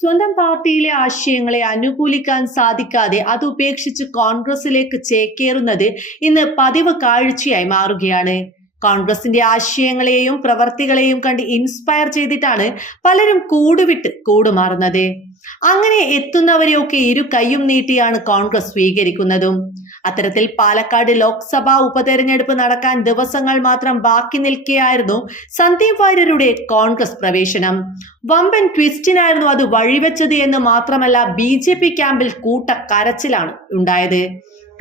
സ്വന്തം പാർട്ടിയിലെ ആശയങ്ങളെ അനുകൂലിക്കാൻ സാധിക്കാതെ അത് ഉപേക്ഷിച്ച് കോൺഗ്രസിലേക്ക് ചേക്കേറുന്നത് ഇന്ന് പതിവ് കാഴ്ചയായി മാറുകയാണ്. കോൺഗ്രസിന്റെ ആശയങ്ങളെയും പ്രവർത്തികളെയും കണ്ട് ഇൻസ്പയർ ചെയ്തിട്ടാണ് പലരും കൂടുവിട്ട് കൂടുമാറുന്നത്. അങ്ങനെ എത്തുന്നവരെയൊക്കെ ഇരു കൈയും നീട്ടിയാണ് കോൺഗ്രസ് സ്വീകരിക്കുന്നതും. അത്തരത്തിൽ പാലക്കാട് ലോക്സഭാ ഉപതെരഞ്ഞെടുപ്പ് നടക്കാൻ ദിവസങ്ങൾ മാത്രം ബാക്കി നിൽക്കെയായിരുന്നു സന്ദീപ് വാര്യരുടെ കോൺഗ്രസ് പ്രവേശനം. വമ്പൻ ട്വിസ്റ്റിനായിരുന്നു അത് വഴിവെച്ചത് എന്ന് മാത്രമല്ല ബി ജെ പി ക്യാമ്പിൽ കൂട്ട കരച്ചിലാണ് ഉണ്ടായത്.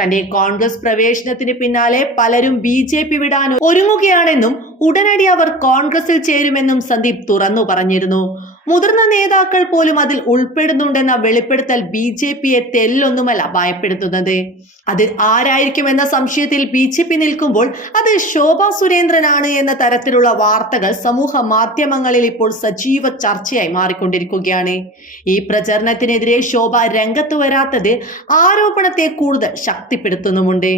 തന്റെ കോൺഗ്രസ് പ്രവേശനത്തിന് പിന്നാലെ പലരും ബി ജെ പി വിടാൻ ഒരുങ്ങുകയാണെന്നും ഉടനടി അവർ കോൺഗ്രസിൽ ചേരുമെന്നും സന്ദീപ് തുറന്നു പറഞ്ഞിരുന്നു. മുതിർന്ന നേതാക്കൾ പോലും അതിൽ ഉൾപ്പെടുന്നുണ്ടെന്ന വെളിപ്പെടുത്തൽ ബി ജെ പിയെ തെല്ലൊന്നുമല്ല ഭയപ്പെടുത്തുന്നത്. അത് ആരായിരിക്കുമെന്ന സംശയത്തിൽ ബി ജെ പി നിൽക്കുമ്പോൾ അത് ശോഭ സുരേന്ദ്രനാണ് എന്ന തരത്തിലുള്ള വാർത്തകൾ സമൂഹ മാധ്യമങ്ങളിൽ ഇപ്പോൾ സജീവ ചർച്ചയായി മാറിക്കൊണ്ടിരിക്കുകയാണ്. ഈ പ്രചരണത്തിനെതിരെ ശോഭ രംഗത്ത് വരാത്തത് ആരോപണത്തെ കൂടുതൽ ശക്തിപ്പെടുത്തുന്നുമുണ്ട്.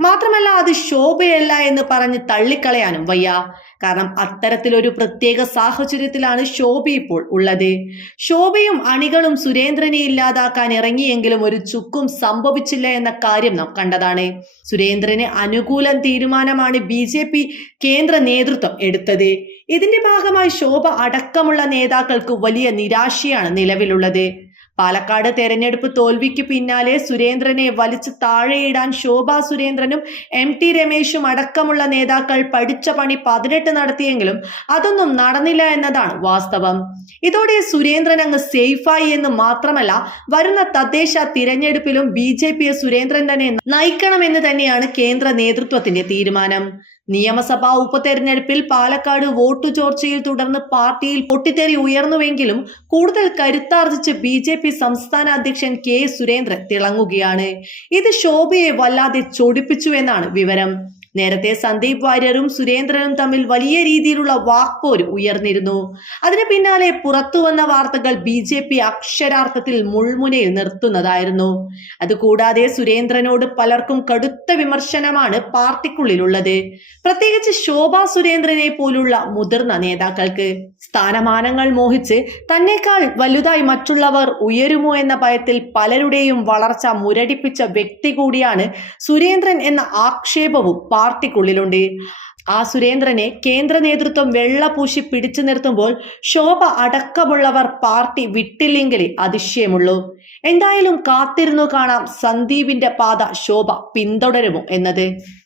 മാത്രമല്ല അത് ശോഭയല്ല എന്ന് പറഞ്ഞ് തള്ളിക്കളയാനും വയ്യ. കാരണം അത്തരത്തിലൊരു പ്രത്യേക സാഹചര്യത്തിലാണ് ശോഭ ഇപ്പോൾ ഉള്ളത്. ശോഭയും അണികളും സുരേന്ദ്രനെ ഇല്ലാതാക്കാൻ ഇറങ്ങിയെങ്കിലും ഒരു ചുക്കും സംഭവിച്ചില്ല എന്ന കാര്യം നാം കണ്ടതാണ്. സുരേന്ദ്രന് അനുകൂല തീരുമാനമാണ് ബി ജെ പി കേന്ദ്ര നേതൃത്വം എടുത്തത്. ഇതിന്റെ ഭാഗമായി ശോഭ അടക്കമുള്ള നേതാക്കൾക്ക് വലിയ നിരാശയാണ് നിലവിലുള്ളത്. പാലക്കാട് തെരഞ്ഞെടുപ്പ് തോൽവിക്ക് പിന്നാലെ സുരേന്ദ്രനെ വലിച്ചു താഴെയിടാൻ ശോഭാ സുരേന്ദ്രനും എം ടി രമേശും അടക്കമുള്ള നേതാക്കൾ പഠിച്ച പണി പതിനെട്ട് നടത്തിയെങ്കിലും അതൊന്നും നടന്നില്ല എന്നതാണ് വാസ്തവം. ഇതോടെ സുരേന്ദ്രൻ അങ്ങ് സേഫായി എന്ന് മാത്രമല്ല വരുന്ന തദ്ദേശ തിരഞ്ഞെടുപ്പിലും ബി ജെ പിയെ സുരേന്ദ്രൻ തന്നെ നയിക്കണമെന്ന് തന്നെയാണ് കേന്ദ്ര നേതൃത്വത്തിന്റെ തീരുമാനം. നിയമസഭാ ഉപതെരഞ്ഞെടുപ്പിൽ പാലക്കാട് വോട്ടു ചോർച്ചയിൽ തുടർന്ന് പാർട്ടിയിൽ പൊട്ടിത്തെറി ഉയർന്നുവെങ്കിലും കൂടുതൽ കരുത്താർജിച്ച് ബി ജെ പി സംസ്ഥാന അധ്യക്ഷൻ കെ സുരേന്ദ്രൻ തിളങ്ങുകയാണ്. ഇത് ശോഭയെ വല്ലാതെ ചൊടിപ്പിച്ചു എന്നാണ് വിവരം. നേരത്തെ സന്ദീപ് വാര്യരും സുരേന്ദ്രനും തമ്മിൽ വലിയ രീതിയിലുള്ള വാക്പോര് ഉയർന്നിരുന്നു. അതിന് പിന്നാലെ പുറത്തു വന്ന വാർത്തകൾ ബി ജെ പി അക്ഷരാർത്ഥത്തിൽ മുൾമുനയിൽ നിർത്തുന്നതായിരുന്നു. അതുകൂടാതെ സുരേന്ദ്രനോട് പലർക്കും കടുത്ത വിമർശനമാണ് പാർട്ടിക്കുള്ളിലുള്ളത്. പ്രത്യേകിച്ച് ശോഭാ സുരേന്ദ്രനെ പോലുള്ള മുതിർന്ന നേതാക്കൾക്ക്. സ്ഥാനമാനങ്ങൾ മോഹിച്ച് തന്നെക്കാൾ വലുതായി മറ്റുള്ളവർ ഉയരുമോ എന്ന ഭയത്തിൽ പലരുടെയും വളർച്ച മുരടിപ്പിച്ച വ്യക്തി കൂടിയാണ് സുരേന്ദ്രൻ എന്ന ആക്ഷേപവും പാർട്ടിക്കുള്ളിലുണ്ട് ആ സുരേന്ദ്രനെ കേന്ദ്ര നേതൃത്വം വെള്ളപൂശി പിടിച്ചു നിർത്തുമ്പോൾ ശോഭ അടക്കമുള്ളവർ പാർട്ടി വിട്ടില്ലെങ്കിൽ അതിശയമുള്ളൂ. എന്തായാലും കാത്തിരുന്നു കാണാം സന്ദീപിന്റെ പാത ശോഭ പിന്തുടരുമോ എന്നത്.